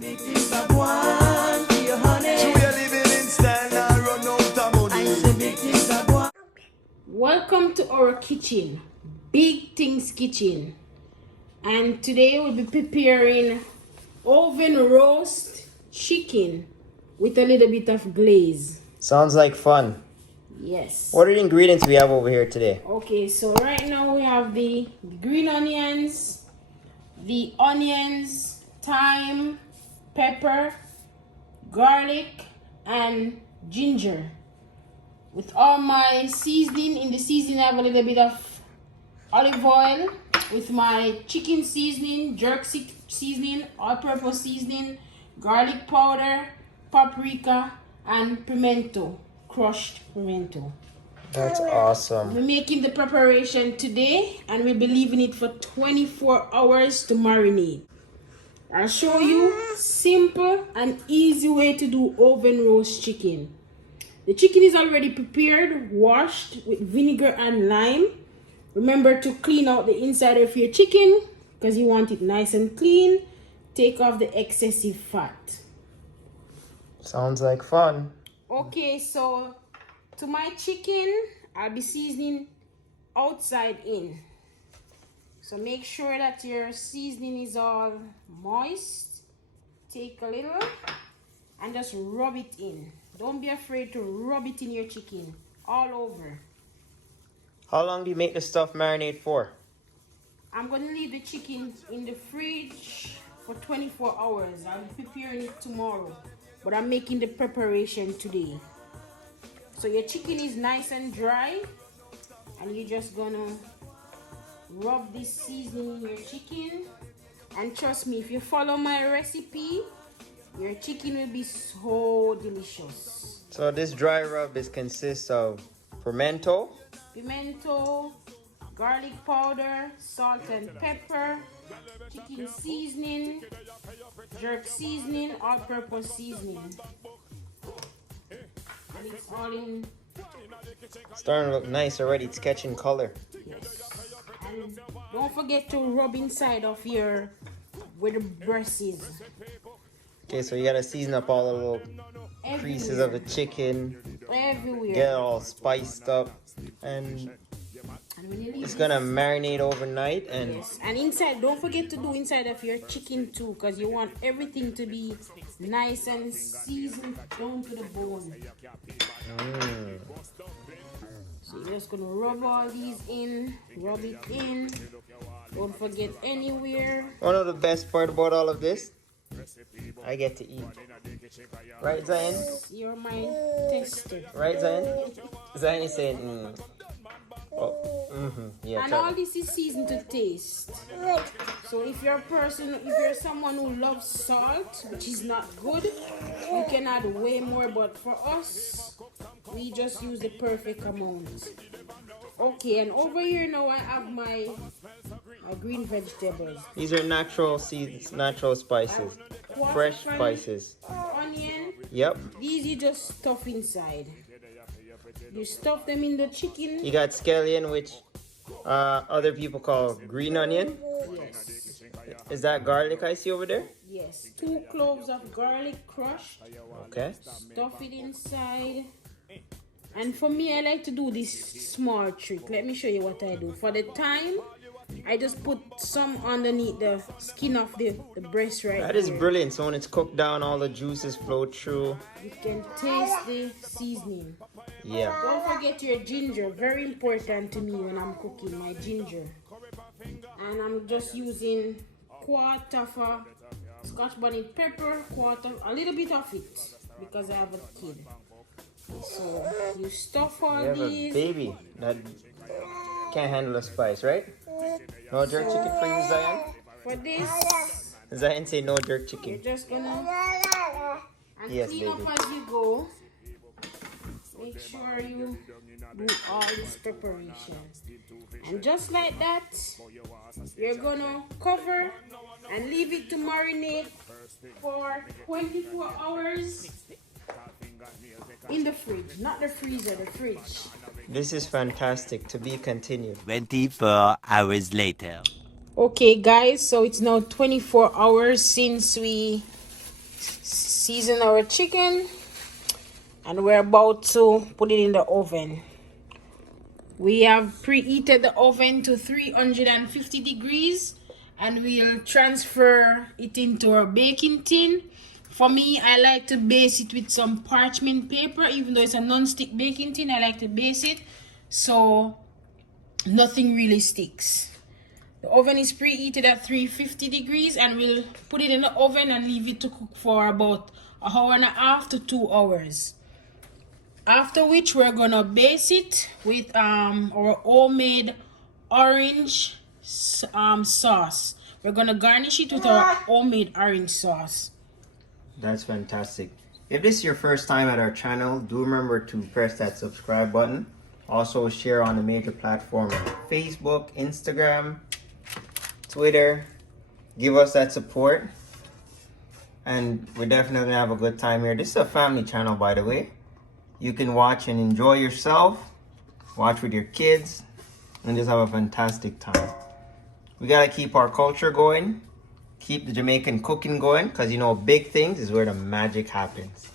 Big things I want for your honey. So we are living in style now, run out of money. I say big things I want. Welcome to our kitchen, Big Things Kitchen, and today we'll be preparing oven roast chicken with a little bit of glaze. Sounds like fun. Yes. What are the ingredients we have over here today? Okay, so right now we have the green onions, the onions, thyme, pepper, garlic, and ginger. With all my seasoning, in the seasoning I have a little bit of olive oil. With my chicken seasoning, jerk seasoning, all-purpose seasoning, garlic powder, paprika, and pimento, crushed pimento. That's awesome. We're making the preparation today and we'll be leaving it for 24 hours to marinate. I'll show you simple and easy way to do oven roast chicken. The chicken is already prepared, washed with vinegar and lime. Remember to clean out the inside of your chicken because you want it nice and clean. Take off the excessive fat. Sounds like fun. Okay, so to my chicken, I'll be seasoning outside in. So make sure that your seasoning is all moist. Take a little and just rub it in. Don't be afraid to rub it in your chicken all over. How long do you make the stuff marinate for? I'm going to leave the chicken in the fridge for 24 hours. I'll be preparing it tomorrow, but I'm making the preparation today. So your chicken is nice and dry, and you're just gonna rub this seasoning in your chicken. And trust me, if you follow my recipe, your chicken will be so delicious. So this dry rub consists of pimento, garlic powder, salt and pepper, chicken seasoning, jerk seasoning, all-purpose seasoning. And it's all in. starting to look nice already. It's catching color. Yes. And don't forget to rub inside of your where the breast is. Okay, so you gotta season up all the little creases of the chicken. Everywhere. Get it all spiced up, and it's gonna marinate overnight. And yes, and inside, don't forget to do inside of your chicken too, because you want everything to be nice and seasoned down to the bone. So you're just gonna rub all these in, rub it in. Don't forget anywhere. one of the best part about all of this, I get to eat. Right, Zion? You're my tester. Right, Zion? Zion is saying, Oh, yeah. And all this is seasoned to taste. So if you're someone who loves salt, which is not good, you can add way more. But for us, we just use the perfect amount. Okay, and over here now I have my green vegetables. These are natural seeds, natural spices, fresh spices. Onion. Yep. These you just stuff inside. You stuff them in the chicken. You got scallion, which other people call green onion. Yes. Is that garlic I see over there? Yes. 2 cloves of garlic crushed. Okay. Stuff it inside. And for me, I like to do this small trick. Let me show you what I do. For the thyme, I just put some underneath the skin of the breast right That is here. brilliant. So when it's cooked down, all the juices flow through. You can taste the seasoning. Yeah. Don't forget your ginger. Very important to me when I'm cooking, my ginger. And I'm just using quarter of a Scotch bonnet pepper, a little bit of it, because I have a kid. So you stuff all You have these. a baby that can't handle the spice, right? No jerk chicken for you, Zion? For this, Zion say no jerk you're chicken. just gonna Yes, clean baby. up as you go. Make sure you do all this preparation. And just like that, you're gonna cover and leave it to marinate for 24 hours in the fridge, not the freezer, the fridge. This is fantastic. To be continued. 24 hours later. Okay guys, so it's now 24 hours since we season our chicken, and we're about to put it in the oven. We have preheated the oven to 350 degrees, and we'll transfer it into our baking tin. For me, I like to base it with some parchment paper. Even though it's a non-stick baking tin, I like to base it so nothing really sticks. The oven is preheated at 350 degrees, and we'll put it in the oven and leave it to cook for about an hour and a half to 2 hours. After which we're gonna base it with our homemade orange sauce. We're gonna garnish it with our homemade orange sauce. That's fantastic. If this is your first time at our channel, do remember to press that subscribe button. Also share on the major platforms: Facebook, Instagram, Twitter. Give us that support, and we're definitely gonna have a good time here. This is a family channel, by the way. You can watch and enjoy yourself, watch with your kids, and just have a fantastic time. We gotta keep our culture going, keep the Jamaican cooking going, because you know, big things is where the magic happens.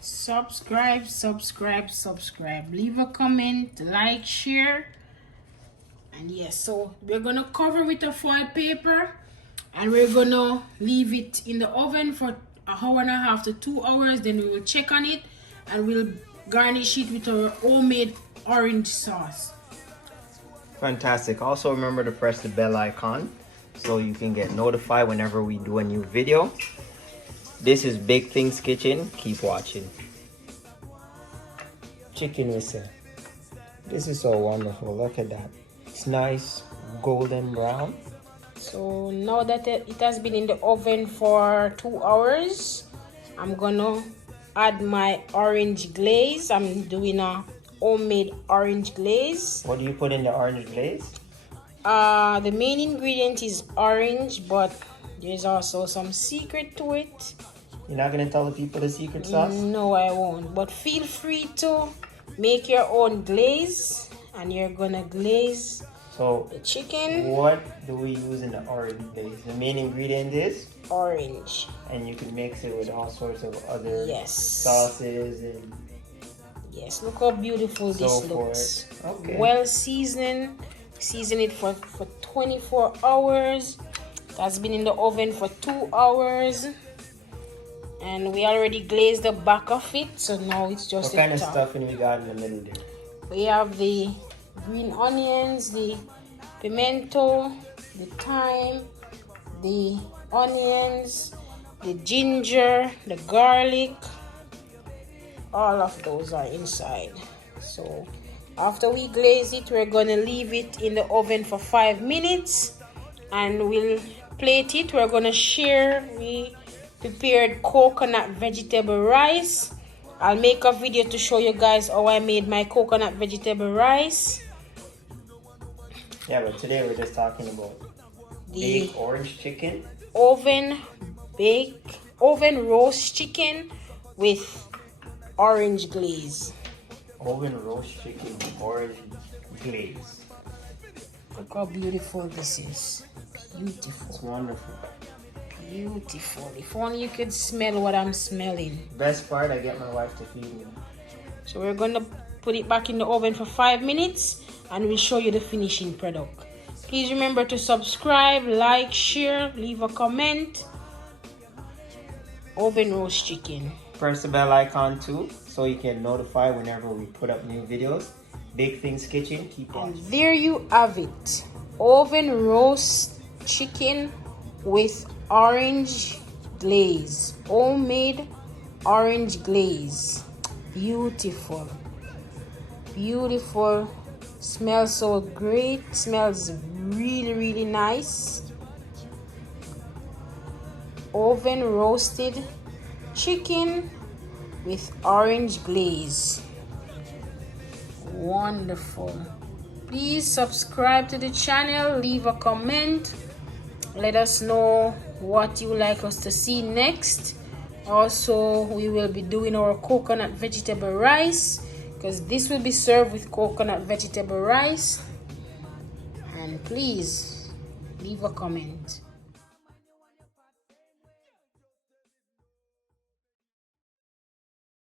Subscribe. Leave a comment, like, share. And yes, so we're gonna cover with a foil paper, and we're gonna leave it in the oven for an hour and a half to 2 hours. Then we will check on it, and we'll garnish it with our homemade orange sauce. Fantastic. Also remember to press the bell icon so you can get notified whenever we do a new video. This is Big Things Kitchen. Keep watching. Chicken whistle. This is so wonderful. Look at that. It's nice golden brown. So now that it has been in the oven for 2 hours, I'm gonna add my orange glaze. I'm doing a homemade orange glaze. What do you put in the orange glaze? The main ingredient is orange, but there's also some secret to it. You're not gonna tell the people the secret sauce? No, I won't. But feel free to make your own glaze, and you're gonna glaze the chicken. What do we use in the orange glaze? The main ingredient is orange, and you can mix it with all sorts of other sauces and yes. Look how beautiful this looks. Okay. Well seasoned. Season it for 24 hours. That's been in the oven for 2 hours, and we already glazed the back of it, so now it's just what kind of stuffing we got in the middle there? We have the green onions, the pimento, the thyme, the onions, the ginger, the garlic. All of those are inside. So after we glaze it, we're gonna leave it in the oven for 5 minutes, and we'll plate it. We're gonna share. We prepared coconut vegetable rice. I'll make a video to show you guys how I made my coconut vegetable rice. Yeah, but today we're just talking about the baked orange chicken. Oven roast chicken with orange glaze. Oven roast chicken with orange glaze. Look how beautiful this is. Beautiful. It's wonderful. Beautiful. If only you could smell what I'm smelling. Best part, I get my wife to feed me. So we're gonna put it back in the oven for 5 minutes, and we'll show you the finishing product. Please remember to subscribe, like, share, leave a comment. Oven roast chicken. Press the bell icon too, so you can notify whenever we put up new videos. Big Things Kitchen, keep watching. And there you have it. Oven roast chicken with orange glaze. Homemade orange glaze. Beautiful. Beautiful. Smells so great. Smells really nice. Oven roasted chicken with orange glaze. Wonderful. Please subscribe to the channel, leave a comment, let us know what you like us to see next. Also, we will be doing our coconut vegetable rice, because this will be served with coconut vegetable rice. And please leave a comment.